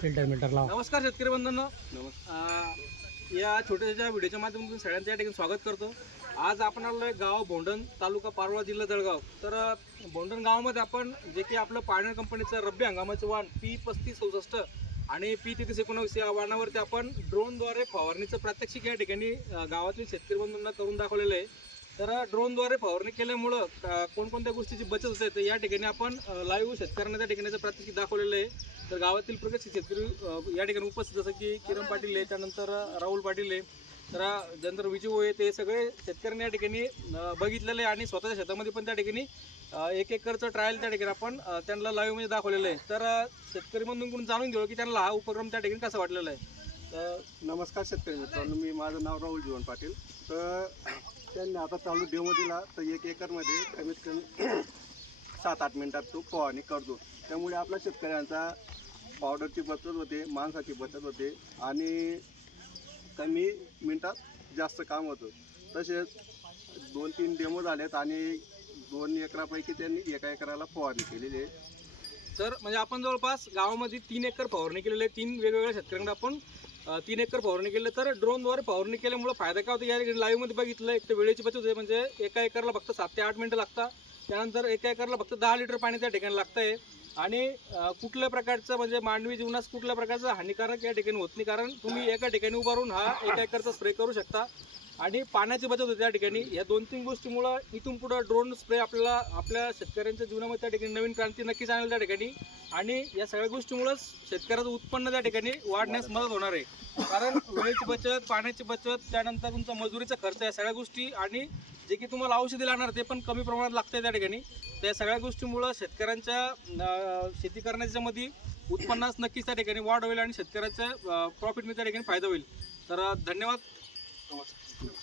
Filter मिल्टर लावा. नमस्कार शेतकरी बंधूंनो. या छोट्याशा व्हिडिओच्या माध्यमातून सगळ्यांचं या ठिकाणी स्वागत करतो. आज आपण आलो गाव भोंडण, तालुका पारोळा, जिल्हा जळगाव. तर भोंडण गावामध्ये आपण जे की आपलं पायनर कंपनीचं रब्बी हंगामाचं वाण P3566 आणि P3319 या वाणावरती आपण ड्रोनद्वारे फवारणीचं प्रात्यक्षिक या ठिकाणी गावातील शेतकरी बंधूंना करून दाखवलेलं आहे. तर ड्रोनद्वारे फवारणी केल्यामुळं कोणकोणत्या गोष्टीची बचत होते तर या ठिकाणी आपण लाईव्ह शेतकऱ्यांना त्या ठिकाणी प्रात्यक्षिक दाखवलेलं आहे. तर गावातील प्रगतशील शेतकरी या ठिकाणी उपस्थित, जसं की किरण पाटील आहे, त्यानंतर राहुल पाटील आहे, तर ज्यानंतर विजू आहे, ते सगळे शेतकऱ्यांनी या ठिकाणी बघितलेलं आहे आणि स्वतःच्या शेतामध्ये पण त्या ठिकाणी 1 एकरचं ट्रायल त्या ठिकाणी आपण त्यांना लाईव्हमध्ये दाखवलेलं आहे. तर शेतकरी बंधूंकडून जाणून घेऊ की त्यांना हा उपक्रम त्या ठिकाणी कसा वाटलेला आहे. नमस्कार शेतकरी मित्रांनो, माझं नाव राहुल जीवन पाटील. तर त्यांनी आता चालू डेमो दिला तर 1 एकरमध्ये कमीत कमी 7-8 मिनिटात तो फवारणी करतो. त्यामुळे आपल्या शेतकऱ्यांचा पावडरची बचत होते, माणसाची बचत होते आणि कमी मिनिटात जास्त काम होतं. तसेच 2-3 डेमो झालेत आणि 2 एकरापैकी त्यांनी 1 एकराला फवारणी केलेली आहे. तर म्हणजे आपण जवळपास गावामध्ये 3 एकर फवारणी केलेली आहे. 3 वेगवेगळ्या शेतकऱ्यांना आपण 3 एकर फवारणी केली. तर ड्रोनद्वारे फवारणी केल्यामुळे फायदा काय होतो या ठिकाणी लाईव्हमध्ये बघितलं. एक तर वेळेची बचत होते, म्हणजे 1 एकरला फक्त 7 ते 8 मिनिटं लागतात. त्यानंतर 1 एकरला फक्त 10 लिटर पाणी त्या ठिकाणी लागतं आहे आणि कुठल्या प्रकारचं म्हणजे मानवी जीवनास कुठल्या प्रकारचं हानिकारक या ठिकाणी होत नाही, कारण तुम्ही एका ठिकाणी उभारून हा 1 एकरचा स्प्रे करू शकता आणि पाण्याची बचत होते त्या ठिकाणी. या 2-3 गोष्टीमुळं इथून पुढं ड्रोन स्प्रे आपल्याला आपल्या शेतकऱ्यांच्या जीवनामध्ये त्या ठिकाणी नवीन क्रांती नक्कीच आणेल त्या ठिकाणी. आणि या सगळ्या गोष्टीमुळंच शेतकऱ्याचं उत्पन्न त्या ठिकाणी वाढण्यास मदत होणार आहे, कारण वेळेची बचत, पाण्याची बचत, त्यानंतर तुमचा मजुरीचा खर्च, या सगळ्या गोष्टी आणि जे की तुम्हाला औषधी लागणार ते पण कमी प्रमाणात लागतं त्या ठिकाणी. त्या सगळ्या गोष्टीमुळं शेतकऱ्यांच्या शेती करण्याच्यामध्ये उत्पन्नास नक्कीच त्या ठिकाणी वाढ होईल आणि शेतकऱ्याचं प्रॉफिटमध्ये त्या ठिकाणी फायदा होईल. तर धन्यवाद. नमस्कार.